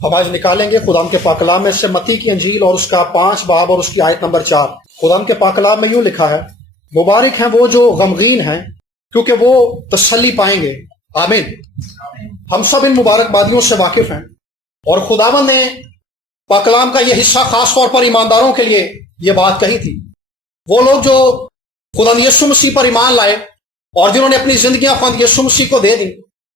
ہم آج نکالیں گے خدام کے پاک کلام میں سے متی کی انجیل اور اس کا 5 باب اور اس کی آیت نمبر 4۔ خدام کے پاک کلام میں یوں لکھا ہے، مبارک ہیں وہ جو غمگین ہیں کیونکہ وہ تسلی پائیں گے۔ آمین۔ ہم سب ان مبارک بادیوں سے واقف ہیں، اور خداوند نے پاک کلام کا یہ حصہ خاص طور پر ایمانداروں کے لیے یہ بات کہی تھی۔ وہ لوگ جو خدا یسوع مسیح پر ایمان لائے اور جنہوں نے اپنی زندگیاں خدا یسوع مسیح کو دے دی،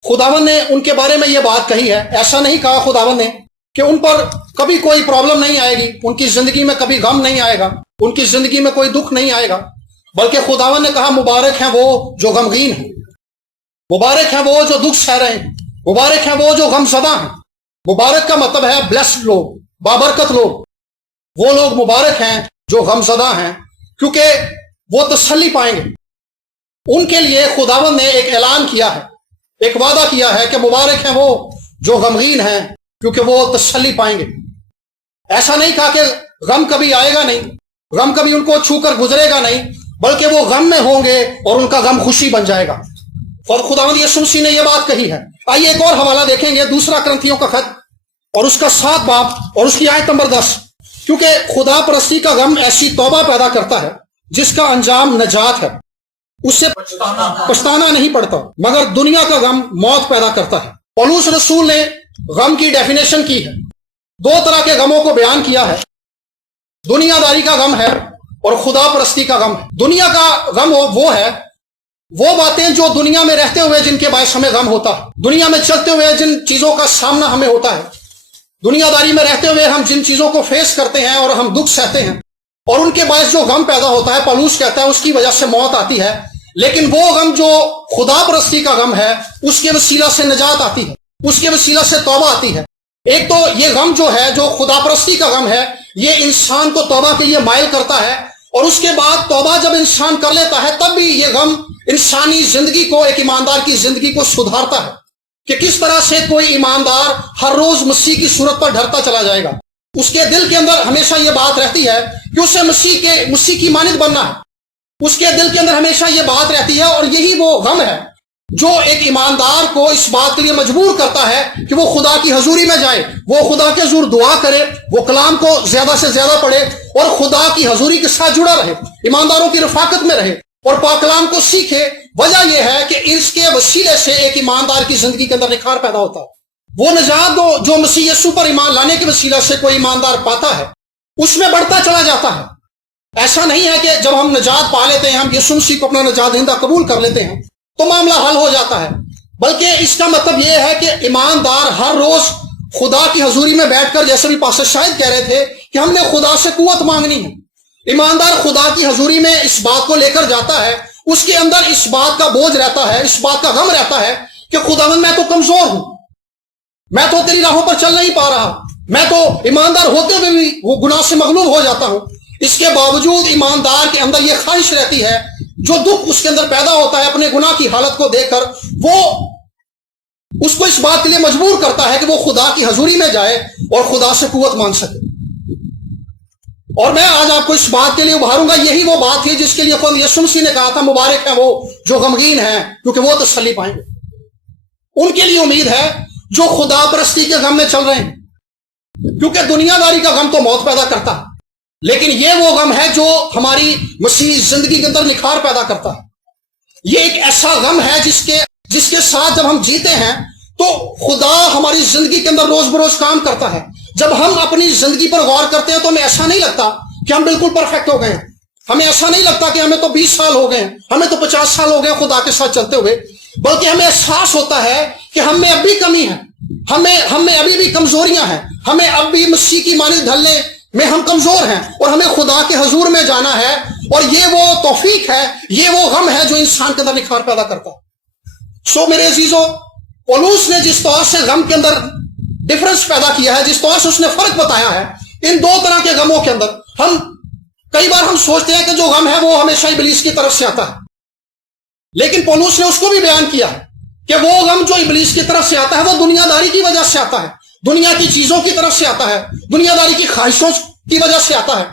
خداوند نے ان کے بارے میں یہ بات کہی ہے۔ ایسا نہیں کہا خداوند نے کہ ان پر کبھی کوئی پرابلم نہیں آئے گی، ان کی زندگی میں کبھی غم نہیں آئے گا، ان کی زندگی میں کوئی دکھ نہیں آئے گا، بلکہ خداوند نے کہا مبارک ہیں وہ جو غمگین ہیں، مبارک ہیں وہ جو دکھ سہ رہے ہیں، مبارک ہیں وہ جو غم زدہ ہیں۔ مبارک کا مطلب ہے بلیسڈ لوگ، بابرکت لوگ۔ وہ لوگ مبارک ہیں جو غم زدہ ہیں کیونکہ وہ تسلی پائیں گے۔ ان کے لیے خداوند نے ایک اعلان کیا ہے، ایک وعدہ کیا ہے کہ مبارک ہیں وہ جو غمگین ہیں کیونکہ وہ تسلی پائیں گے۔ ایسا نہیں کہا کہ غم کبھی آئے گا نہیں، غم کبھی ان کو چھو کر گزرے گا نہیں، بلکہ وہ غم میں ہوں گے اور ان کا غم خوشی بن جائے گا۔ اور خداوند یسوع مسیح نے یہ بات کہی ہے۔ آئیے ایک اور حوالہ دیکھیں گے، دوسرا کرنتھیوں کا خط اور اس کا 7 باب اور اس کی آیت نمبر 10۔ کیونکہ خدا پرستی کا غم ایسی توبہ پیدا کرتا ہے جس کا انجام نجات ہے، اس سے پچھتانا نہیں پڑتا، مگر دنیا کا غم موت پیدا کرتا ہے۔ پولس رسول نے غم کی ڈیفینیشن کی ہے، 2 طرح کے غموں کو بیان کیا ہے۔ دنیا داری کا غم ہے اور خدا پرستی کا غم ہے۔ دنیا کا غم وہ ہے، وہ باتیں جو دنیا میں رہتے ہوئے جن کے باعث ہمیں غم ہوتا ہے، دنیا میں چلتے ہوئے جن چیزوں کا سامنا ہمیں ہوتا ہے، دنیا داری میں رہتے ہوئے ہم جن چیزوں کو فیس کرتے ہیں اور ہم دکھ سہتے ہیں، اور ان کے باعث جو غم پیدا ہوتا ہے، پولس کہتا ہے اس کی وجہ سے موت آتی ہے۔ لیکن وہ غم جو خدا پرستی کا غم ہے، اس کے وسیلہ سے نجات آتی ہے، اس کے وسیلہ سے توبہ آتی ہے۔ ایک تو یہ غم جو ہے، جو خدا پرستی کا غم ہے، یہ انسان کو توبہ کے لیے مائل کرتا ہے، اور اس کے بعد توبہ جب انسان کر لیتا ہے تب بھی یہ غم انسانی زندگی کو، ایک ایماندار کی زندگی کو سدھارتا ہے کہ کس طرح سے کوئی ایماندار ہر روز مسیح کی صورت پر ڈھلتا چلا جائے گا۔ اس کے دل کے اندر ہمیشہ یہ بات رہتی ہے کہ اسے مسیح کی مانند بننا ہے۔ اس کے دل کے اندر ہمیشہ یہ بات رہتی ہے، اور یہی وہ غم ہے جو ایک ایماندار کو اس بات کے لیے مجبور کرتا ہے کہ وہ خدا کی حضوری میں جائے، وہ خدا کے حضور دعا کرے، وہ کلام کو زیادہ سے زیادہ پڑھے اور خدا کی حضوری کے ساتھ جڑا رہے، ایمانداروں کی رفاقت میں رہے اور پاک کلام کو سیکھے۔ وجہ یہ ہے کہ اس کے وسیلے سے ایک ایماندار کی زندگی کے اندر نکھار پیدا ہوتا ہے۔ وہ نجات جو مسیح یسوع پر ایمان لانے کے وسیلہ سے کوئی ایماندار پاتا ہے، اس میں بڑھتا چلا جاتا ہے۔ ایسا نہیں ہے کہ جب ہم نجات پا لیتے ہیں، ہم یسوع مسیح کو اپنا نجات دہندہ قبول کر لیتے ہیں تو معاملہ حل ہو جاتا ہے، بلکہ اس کا مطلب یہ ہے کہ ایماندار ہر روز خدا کی حضوری میں بیٹھ کر، جیسے بھی پاسٹر شاہد کہہ رہے تھے کہ ہم نے خدا سے قوت مانگنی ہے، ایماندار خدا کی حضوری میں اس بات کو لے کر جاتا ہے، اس کے اندر اس بات کا بوجھ رہتا ہے، اس بات کا غم رہتا ہے کہ خداوند میں تو کمزور ہوں، میں تو تیری راہوں پر چل نہیں پا رہا، میں تو ایماندار ہوتے ہوئے بھی وہ گناہ سے مغلوب ہو جاتا ہوں۔ اس کے باوجود ایماندار کے اندر یہ خواہش رہتی ہے، جو دکھ اس کے اندر پیدا ہوتا ہے اپنے گناہ کی حالت کو دیکھ کر، وہ اس کو اس بات کے لیے مجبور کرتا ہے کہ وہ خدا کی حضوری میں جائے اور خدا سے قوت مانگ سکے۔ اور میں آج آپ کو اس بات کے لیے ابھاروں گا، یہی وہ بات تھی جس کے لیے خود یسوع مسیح نے کہا تھا مبارک ہیں وہ جو غمگین ہیں کیونکہ وہ تسلی پائیں گے۔ ان کے لیے امید ہے جو خدا پرستی کے غم میں چل رہے ہیں، کیونکہ دنیا داری کا غم تو موت پیدا کرتا ہے، لیکن یہ وہ غم ہے جو ہماری مسیح زندگی کے اندر نکھار پیدا کرتا ہے۔ یہ ایک ایسا غم ہے جس کے ساتھ جب ہم جیتے ہیں تو خدا ہماری زندگی کے اندر روز بروز کام کرتا ہے۔ جب ہم اپنی زندگی پر غور کرتے ہیں تو ہمیں ایسا نہیں لگتا کہ ہم بالکل پرفیکٹ ہو گئے ہیں، ہمیں ایسا نہیں لگتا کہ ہمیں تو 20 سال ہو گئے ہیں، ہمیں تو 50 سال ہو گئے خدا کے ساتھ چلتے ہوئے، بلکہ ہمیں احساس ہوتا ہے کہ ہم میں اب بھی کمی ہے، ہم میں ابھی بھی کمزوریاں ہیں، ہمیں اب بھی مسیح کی مانند ڈھلنے میں ہم کمزور ہیں، اور ہمیں خدا کے حضور میں جانا ہے۔ اور یہ وہ توفیق ہے، یہ وہ غم ہے جو انسان کے اندر نکھار پیدا کرتا ہے۔ سو میرے عزیزو، پولس نے جس طور سے غم کے اندر ڈفرنس پیدا کیا ہے، جس طور سے اس نے فرق بتایا ہے ان 2 طرح کے غموں کے اندر، کئی بار ہم سوچتے ہیں کہ جو غم ہے وہ ہمیشہ ابلیس کی طرف سے آتا ہے، لیکن پولس نے اس کو بھی بیان کیا ہے کہ وہ غم جو ابلیس کی طرف سے آتا ہے وہ دنیا داری کی وجہ سے آتا ہے، دنیا کی چیزوں کی طرف سے آتا ہے، دنیا داری کی خواہشوں کی وجہ سے آتا ہے۔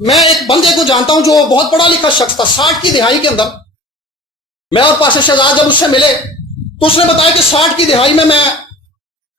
میں ایک بندے کو جانتا ہوں جو بہت پڑھا لکھا شخص تھا، 60 کی دہائی کے اندر میں اور پاسٹر شہزاد جب اس سے ملے تو اس نے بتایا کہ 60 کی دہائی میں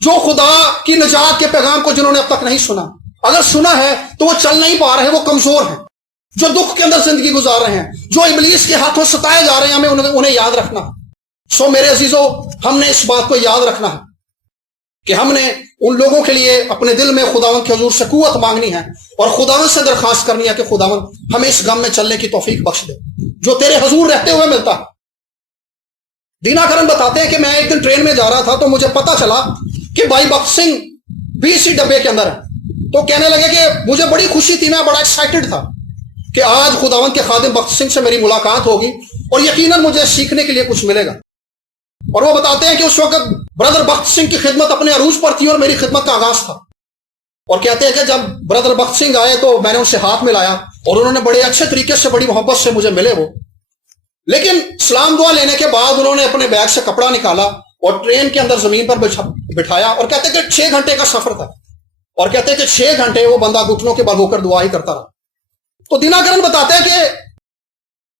جو خدا کی نجات کے پیغام کو جنہوں نے اب تک نہیں سنا، اگر سنا ہے تو وہ چل نہیں پا رہے، وہ کمزور ہیں، جو دکھ کے اندر زندگی گزار رہے ہیں، جو ابلیس کے ہاتھوں ستائے جا رہے ہیں، ہمیں انہیں یاد رکھنا ہے۔ سو میرے عزیزو، ہم نے اس بات کو یاد رکھنا ہے کہ ہم نے ان لوگوں کے لیے اپنے دل میں خداوند کے حضور سے قوت مانگنی ہے اور خداوند سے درخواست کرنی ہے کہ خداوند ہمیں اس غم میں چلنے کی توفیق بخش دے جو تیرے حضور رہتے ہوئے ملتا ہے۔ دینا کرن بتاتے ہیں کہ میں ایک دن ٹرین میں جا رہا تھا تو مجھے پتا چلا کہ بھائی بخت سنگھ بھی اسی ڈبے کے اندر ہے، تو کہنے لگے کہ مجھے بڑی خوشی تھی، میں بڑا ایکسائٹڈ تھا کہ آج خداوند کے خادم بخت سنگھ سے میری ملاقات ہوگی اور یقیناً مجھے سیکھنے کے لیے کچھ ملے گا۔ اور وہ بتاتے ہیں کہ اس وقت برادر بخت سنگھ کی خدمت اپنے عروج پر تھی اور میری خدمت کا آغاز تھا، اور کہتے ہیں کہ جب برادر بخت سنگھ آئے تو میں نے ان سے ہاتھ ملایا اور انہوں نے بڑے اچھے طریقے سے بڑی محبت سے مجھے ملے وہ، لیکن سلام دعا لینے کے بعد انہوں نے اپنے بیگ سے کپڑا نکالا اور ٹرین کے اندر زمین پر بٹھایا اور کہتے کہ 6 گھنٹے کا سفر تھا، اور کہتے کہ 6 گھنٹے وہ بندہ گھٹنوں کے بل ہو کر دعا ہی کرتا رہا۔ تو دینا کرن بتاتے ہیں کہ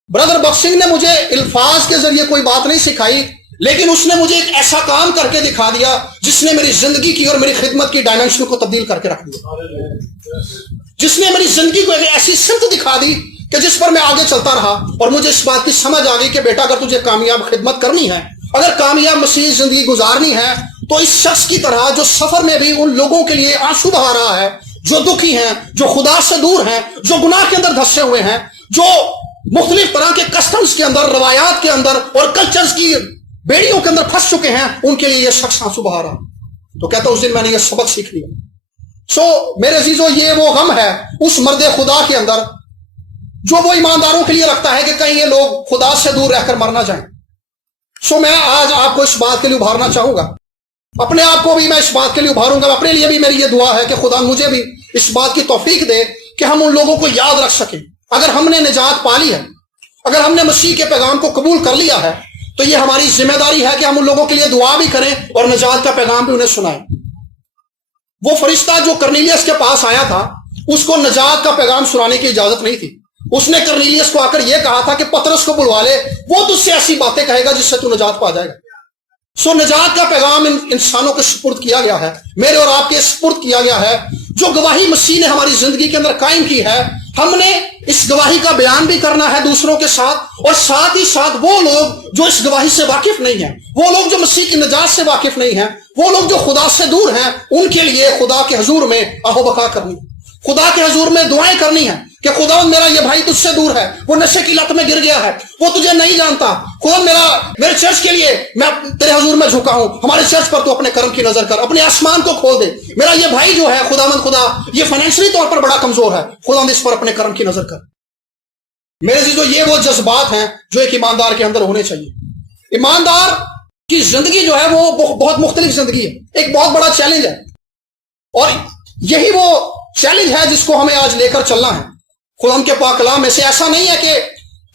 برادر بخت سنگھ نے مجھے الفاظ کے ذریعے کوئی بات نہیں سکھائی، لیکن اس نے مجھے ایک ایسا کام کر کے دکھا دیا جس نے میری زندگی کی اور میری خدمت کی ڈائمنشن کو تبدیل کر کے رکھ دیا، جس نے میری زندگی کو ایک ایسی سمت دکھا دی کہ جس پر میں آگے چلتا رہا، اور مجھے اس بات کی سمجھ آ گئی کہ بیٹا اگر تجھے کامیاب خدمت کرنی ہے، اگر کامیاب مسیحی زندگی گزارنی ہے، تو اس شخص کی طرح جو سفر میں بھی ان لوگوں کے لیے آنسو بہا رہا ہے جو دکھی ہیں، جو خدا سے دور ہیں، جو گناہ کے اندر دھسے ہوئے ہیں، جو مختلف طرح کے کسٹمز کے اندر، روایات کے اندر اور کلچرز کی بیڑیوں کے اندر پھنس چکے ہیں، ان کے لیے یہ شخص آنسو بہا رہا۔ تو کہتا اس دن میں نے یہ سبق سیکھ لیا۔ سو میرے عزیزو، یہ وہ غم ہے اس مرد خدا کے اندر جو وہ ایمانداروں کے لیے رکھتا ہے کہ کہیں یہ لوگ خدا سے دور رہ کر مر نہ جائیں۔ سو میں آج آپ کو اس بات کے لیے ابھارنا چاہوں گا، اپنے آپ کو بھی میں اس بات کے لیے ابھاروں گا، اپنے لیے بھی میری یہ دعا ہے کہ خدا مجھے بھی اس بات کی توفیق دے کہ ہم ان لوگوں کو یاد رکھ سکیں۔ اگر ہم نے نجات پا لی ہے، اگر ہم نے مسیح کے پیغام کو قبول کر لیا ہے، تو یہ ہماری ذمہ داری ہے کہ ہم ان لوگوں کے لیے دعا بھی کریں اور نجات کا پیغام بھی انہیں سنائیں۔ وہ فرشتہ جو کرنیلیس کے پاس آیا تھا، اس کو نجات کا پیغام سنانے کی اجازت نہیں تھی۔ اس نے کرنیلیس کو آ کر یہ کہا تھا کہ پترس کو بلوا لے، وہ تجھ سے ایسی باتیں کہے گا جس سے تو نجات پا جائے گا۔ سو نجات کا پیغام انسانوں کے سپرد کیا گیا ہے، میرے اور آپ کے سپرد کیا گیا ہے۔ جو گواہی مسیح نے ہماری زندگی کے اندر قائم کی ہے، ہم نے اس گواہی کا بیان بھی کرنا ہے دوسروں کے ساتھ، اور ساتھ ہی ساتھ وہ لوگ جو اس گواہی سے واقف نہیں ہیں، وہ لوگ جو مسیح کی نجات سے واقف نہیں ہیں، وہ لوگ جو خدا سے دور ہیں، ان کے لیے خدا کے حضور میں آہو بکا کرنی، خدا کے حضور میں دعائیں کرنی ہیں کہ خدا میرا یہ بھائی تجھ سے دور ہے، وہ نشے کی لت میں گر گیا ہے، وہ تجھے نہیں جانتا، خدا میرے چرچ کے لیے میں تیرے حضور میں جھکا ہوں، ہمارے چرچ پر تو اپنے کرم کی نظر کر، اپنے آسمان کو کھول دے، میرا یہ بھائی جو ہے خدا یہ فائنینشلی طور پر بڑا کمزور ہے، خدا اس پر اپنے کرم کی نظر کر۔ میرے عزیزو، یہ وہ جذبات ہیں جو ایک ایماندار کے اندر ہونے چاہیے۔ ایماندار کی زندگی جو ہے وہ بہت مختلف زندگی ہے، ایک بہت بڑا چیلنج ہے، اور یہی وہ چیلنج ہے جس کو ہمیں آج لے کر چلنا ہے۔ خدا کے پاک کلام میں سے ایسا نہیں ہے کہ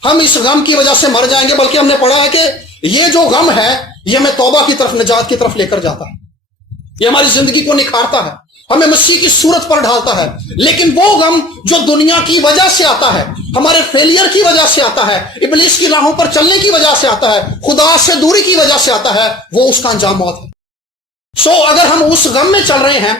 ہم اس غم کی وجہ سے مر جائیں گے، بلکہ ہم نے پڑھا ہے کہ یہ جو غم ہے یہ ہمیں توبہ کی طرف، نجات کی طرف لے کر جاتا ہے، یہ ہماری زندگی کو نکھارتا ہے، ہمیں مسیح کی صورت پر ڈھالتا ہے۔ لیکن وہ غم جو دنیا کی وجہ سے آتا ہے، ہمارے فیلئر کی وجہ سے آتا ہے، ابلیس کی راہوں پر چلنے کی وجہ سے آتا ہے، خدا سے دوری کی وجہ سے آتا ہے، وہ اس کا انجام موت ہے۔ سو اگر ہم اس غم میں چل رہے ہیں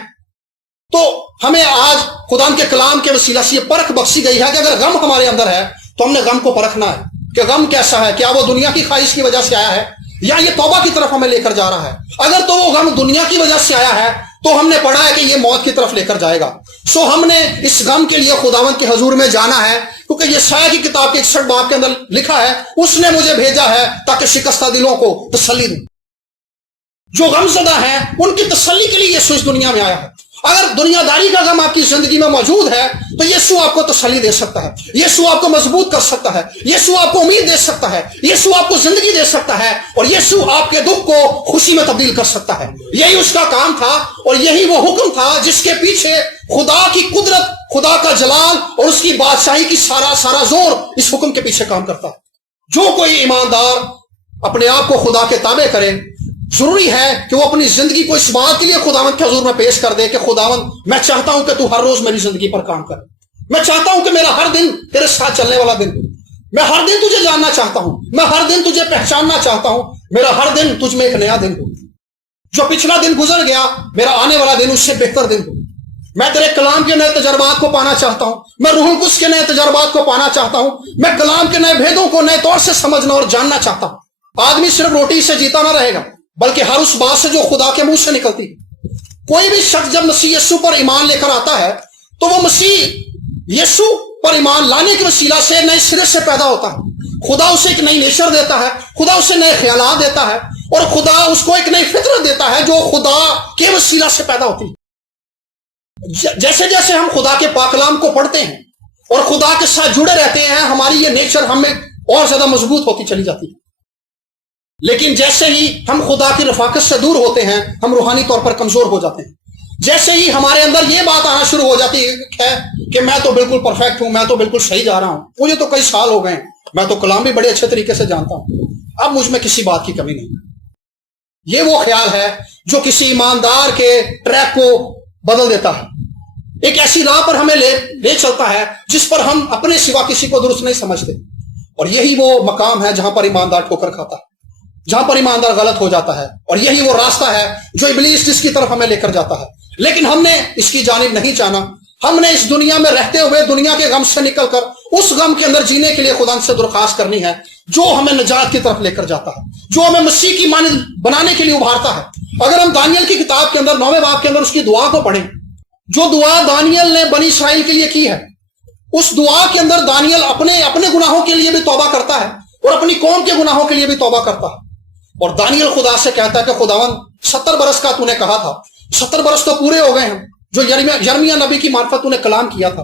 تو ہمیں آج خدا کے کلام کے وسیلہ سے یہ پرکھ بخشی گئی ہے کہ اگر غم ہمارے اندر ہے تو ہم نے غم کو پرکھنا ہے کہ غم کیسا ہے، کیا وہ دنیا کی خواہش کی وجہ سے آیا ہے یا یہ توبہ کی طرف ہمیں لے کر جا رہا ہے۔ اگر تو وہ غم دنیا کی وجہ سے آیا ہے تو ہم نے پڑھا ہے کہ یہ موت کی طرف لے کر جائے گا۔ سو ہم نے اس غم کے لیے خداوند کے حضور میں جانا ہے، کیونکہ یہ سایہ کی کتاب کے 61 باب کے اندر لکھا ہے، اس نے مجھے بھیجا ہے تاکہ شکستہ دلوں کو تسلی دوں۔ جو غم زدہ ہیں ان کی تسلی کے لیے یسوع اس دنیا میں آیا ہے۔ اگر دنیا داری کا غم آپ کی زندگی میں موجود ہے تو یسوع آپ کو تسلی دے سکتا ہے، یسوع آپ کو مضبوط کر سکتا ہے، یسوع آپ کو امید دے سکتا ہے، یسوع آپ کو زندگی دے سکتا ہے، اور یسوع آپ کے دکھ کو خوشی میں تبدیل کر سکتا ہے۔ یہی اس کا کام تھا اور یہی وہ حکم تھا جس کے پیچھے خدا کی قدرت، خدا کا جلال اور اس کی بادشاہی کی سارا زور اس حکم کے پیچھے کام کرتا ہے۔ جو کوئی ایماندار اپنے آپ کو خدا کے تابع کرے، ضروری ہے کہ وہ اپنی زندگی کو اس بات کے لیے خداوند کے حضور میں پیش کر دے کہ خداوند میں چاہتا ہوں کہ تو ہر روز میری زندگی پر کام کر، میں چاہتا ہوں کہ میرا ہر دن تیرے ساتھ چلنے والا دن ہو، میں ہر دن تجھے جاننا چاہتا ہوں، میں ہر دن تجھے پہچاننا چاہتا ہوں، میرا ہر دن تجھ میں ایک نیا دن ہو۔ جو پچھلا دن گزر گیا میرا آنے والا دن اس سے بہتر دن ہو. میں تیرے کلام کے نئے تجربات کو پانا چاہتا ہوں, میں روح القدس کے نئے تجربات کو پانا چاہتا ہوں, میں کلام کے نئے بھیدوں کو نئے طور سے سمجھنا اور جاننا چاہتا ہوں. آدمی صرف روٹی سے جیتا نہ رہے گا بلکہ ہر اس بات سے جو خدا کے منہ سے نکلتی ہے. کوئی بھی شخص جب مسیح یسوع پر ایمان لے کر آتا ہے تو وہ مسیح یسوع پر ایمان لانے کے وسیلہ سے نئے سرے سے پیدا ہوتا ہے. خدا اسے ایک نئی نیچر دیتا ہے, خدا اسے نئے خیالات دیتا ہے, اور خدا اس کو ایک نئی فطرت دیتا ہے جو خدا کے وسیلہ سے پیدا ہوتی ہے. جیسے جیسے ہم خدا کے پاک کلام کو پڑھتے ہیں اور خدا کے ساتھ جڑے رہتے ہیں ہماری یہ نیچر ہمیں اور زیادہ مضبوط ہوتی چلی جاتی ہے. لیکن جیسے ہی ہم خدا کی رفاقت سے دور ہوتے ہیں ہم روحانی طور پر کمزور ہو جاتے ہیں. جیسے ہی ہمارے اندر یہ بات آنا شروع ہو جاتی ہے کہ میں تو بالکل پرفیکٹ ہوں, میں تو بالکل صحیح جا رہا ہوں, مجھے تو کئی سال ہو گئے ہیں, میں تو کلام بھی بڑے اچھے طریقے سے جانتا ہوں, اب مجھ میں کسی بات کی کمی نہیں. یہ وہ خیال ہے جو کسی ایماندار کے ٹریک کو بدل دیتا ہے, ایک ایسی راہ پر ہمیں لے چلتا ہے جس پر ہم اپنے سوا کسی کو درست نہیں سمجھتے. اور یہی وہ مقام ہے جہاں پر ایماندار ٹھوکر کھاتا ہے, جہاں پر ایماندار غلط ہو جاتا ہے, اور یہی وہ راستہ ہے جو ابلیس جس کی طرف ہمیں لے کر جاتا ہے. لیکن ہم نے اس کی جانب نہیں جانا. ہم نے اس دنیا میں رہتے ہوئے دنیا کے غم سے نکل کر اس غم کے اندر جینے کے لیے خدا سے درخواست کرنی ہے جو ہمیں نجات کی طرف لے کر جاتا ہے, جو ہمیں مسیح کی مانند بنانے کے لیے ابھارتا ہے. اگر ہم دانیل کی کتاب کے اندر 9ویں باب کے اندر اس کی دعا کو پڑھیں, جو دعا دانیل نے بنی اسرائیل کے لیے کی ہے, اس دعا کے اندر دانیل اپنے گناہوں کے لیے بھی توبہ کرتا ہے اور اپنی قوم کے گناہوں کے لیے بھی توبہ کرتا ہے. اور دانیل خدا سے کہتا ہے کہ خداوند 70 برس کا تو نے کہا تھا, 70 برس تو پورے ہو گئے ہیں, جو یرمیہ نبی کی معرفت تو نے کلام کیا تھا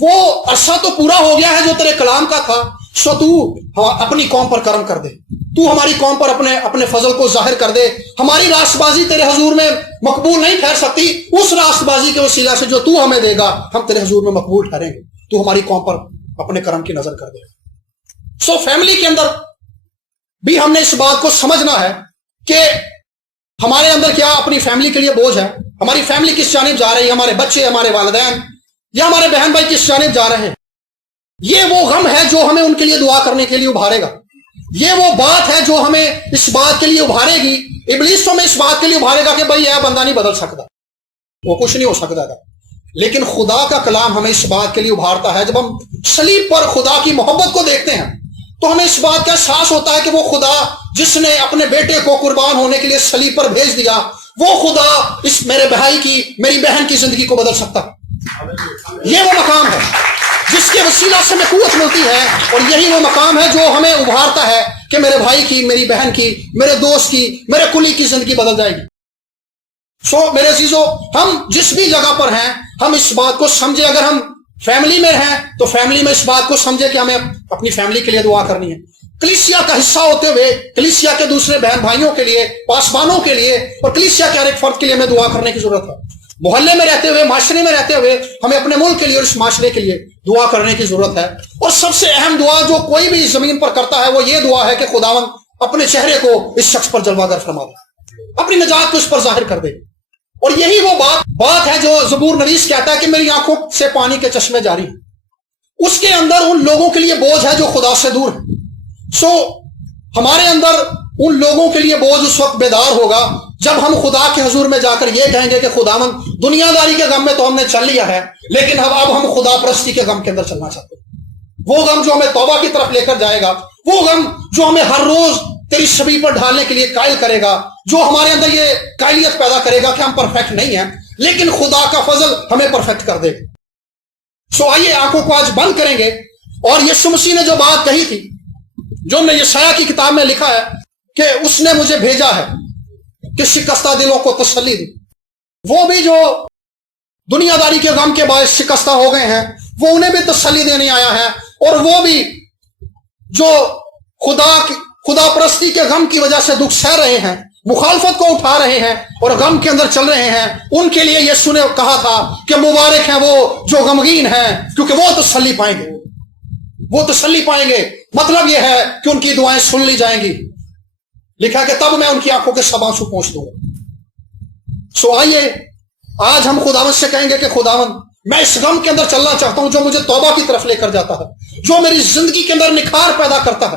وہ عرصہ تو پورا ہو گیا ہے جو تیرے کلام کا تھا, سو تو اپنی قوم پر کرم کر دے, تو ہماری قوم پر اپنے فضل کو ظاہر کر دے. ہماری راست بازی تیرے حضور میں مقبول نہیں ٹھہر سکتی, اس راست بازی کے وسیلہ سے جو تو ہمیں دے گا ہم تیرے حضور میں مقبول ٹھہریں گے. تو ہماری قوم پر اپنے کرم کی نظر کر دے. سو فیملی کے اندر بھی ہم نے اس بات کو سمجھنا ہے کہ ہمارے اندر کیا اپنی فیملی کے لیے بوجھ ہے, ہماری فیملی کس جانب جا رہی ہے, ہمارے بچے, ہمارے والدین یا ہمارے بہن بھائی کس جانب جا رہے ہیں. یہ وہ غم ہے جو ہمیں ان کے لیے دعا کرنے کے لیے ابھارے گا. یہ وہ بات ہے جو ہمیں اس بات کے لیے ابھارے گی. ابلیس تو ہمیں اس بات کے لیے ابھارے گا کہ بھائی یہ بندہ نہیں بدل سکتا, وہ کچھ نہیں ہو سکتا تھا. لیکن خدا کا کلام ہمیں اس بات کے لیے ابھارتا ہے. جب ہم صلیب پر خدا کی محبت کو دیکھتے ہیں تو ہمیں اس بات کا احساس ہوتا ہے کہ وہ خدا جس نے اپنے بیٹے کو قربان ہونے کے لیے صلیب پر بھیج دیا, وہ خدا اس میرے بھائی کی, میری بہن کی زندگی کو بدل سکتا. یہ وہ مقام ہے جس کے وسیلہ سے ہمیں قوت ملتی ہے, اور یہی وہ مقام ہے جو ہمیں ابھارتا ہے کہ میرے بھائی کی, میری بہن کی, میرے دوست کی, میرے کلی کی زندگی بدل جائے گی. سو میرے عزیزو, ہم جس بھی جگہ پر ہیں ہم اس بات کو سمجھے. اگر ہم فیملی میں ہیں تو فیملی میں اس بات کو سمجھے کہ ہمیں اپنی فیملی کے لیے دعا کرنی ہے. کلیسیا کا حصہ ہوتے ہوئے کلیسیا کے دوسرے بہن بھائیوں کے لیے, پاسبانوں کے لیے, اور کلیسیا کے ہر ایک فرد کے لیے ہمیں دعا کرنے کی ضرورت ہے. محلے میں رہتے ہوئے, معاشرے میں رہتے ہوئے ہمیں اپنے ملک کے لیے اور اس معاشرے کے لیے دعا کرنے کی ضرورت ہے. اور سب سے اہم دعا جو کوئی بھی زمین پر کرتا ہے وہ یہ دعا ہے کہ خداوند اپنے چہرے کو اس شخص پر جلوہ گر فرما دے, اپنی نجات کو اس پر ظاہر کر دے. اور یہی وہ بات ہے جو زبور نویس کہتا ہے کہ میری آنکھوں سے پانی کے چشمے جاری ہیں. اس کے اندر ان لوگوں کے لیے بوجھ ہے جو خدا سے دور ہیں. سو ہمارے اندر ان لوگوں کے لیے بوجھ اس وقت بیدار ہوگا جب ہم خدا کے حضور میں جا کر یہ کہیں گے کہ خداوند دنیا داری کے غم میں تو ہم نے چل لیا ہے, لیکن اب ہم خدا پرستی کے غم کے اندر چلنا چاہتے ہیں. وہ غم جو ہمیں توبہ کی طرف لے کر جائے گا, وہ غم جو ہمیں ہر روز تیری چھبی پر ڈھالنے کے لیے قائل کرے گا, جو ہمارے اندر یہ قائلیت پیدا کرے گا کہ ہم پرفیکٹ نہیں ہیں لیکن خدا کا فضل ہمیں پرفیکٹ کر دے گا. سو آئیے آنکھوں کو آج بند کریں گے, اور یسوع مسیح نے جو بات کہی تھی, جو نے یشعیاء کی کتاب میں لکھا ہے کہ اس نے مجھے بھیجا ہے کہ شکستہ دلوں کو تسلی دی. وہ بھی جو دنیا داری کے غم کے باعث شکستہ ہو گئے ہیں وہ انہیں بھی تسلی دینے آیا ہے, اور وہ بھی جو خدا پرستی کے غم کی وجہ سے دکھ سہ رہے ہیں, مخالفت کو اٹھا رہے ہیں اور غم کے اندر چل رہے ہیں, ان کے لیے یسوع نے کہا تھا کہ مبارک ہیں وہ جو غمگین ہیں کیونکہ وہ تسلی پائیں گے, وہ تسلی پائیں گے. مطلب یہ ہے کہ ان کی دعائیں سن لی جائیں گی. لکھا کہ تب میں ان کی آنکھوں کے سب آنسو پہنچ دوں گا. سو آئیے آج ہم خداوند سے کہیں گے کہ خداوند میں اس غم کے اندر چلنا چاہتا ہوں جو مجھے توبہ کی طرف لے کر جاتا ہے, جو میری زندگی کے اندر نکھار پیدا کرتا ہے,